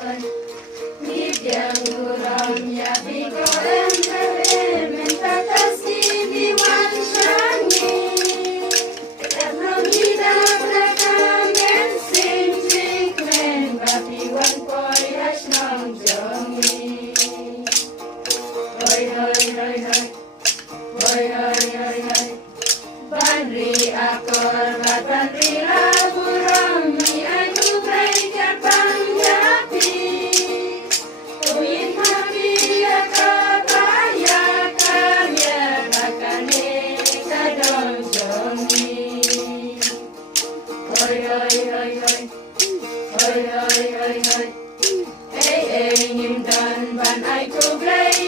Nityam Guram Yabiko Emre Mentatasi Diwanshani Ebromida Prakam and Sing Sing Men Bapi Wan Poi Ashnam Jongi Hoi hoi hoi hoi Hoi hoi hoi hoi Bandri Akor Bandri Lagu Rami Anu Baikar Pangjapi Uin Habia Kabaya Karya Bakane Kadon Jongi Hoi hoi hoi hoi Hoi hoi hoi hoi Ei ei Nim Dan Ban Ai Tu Blay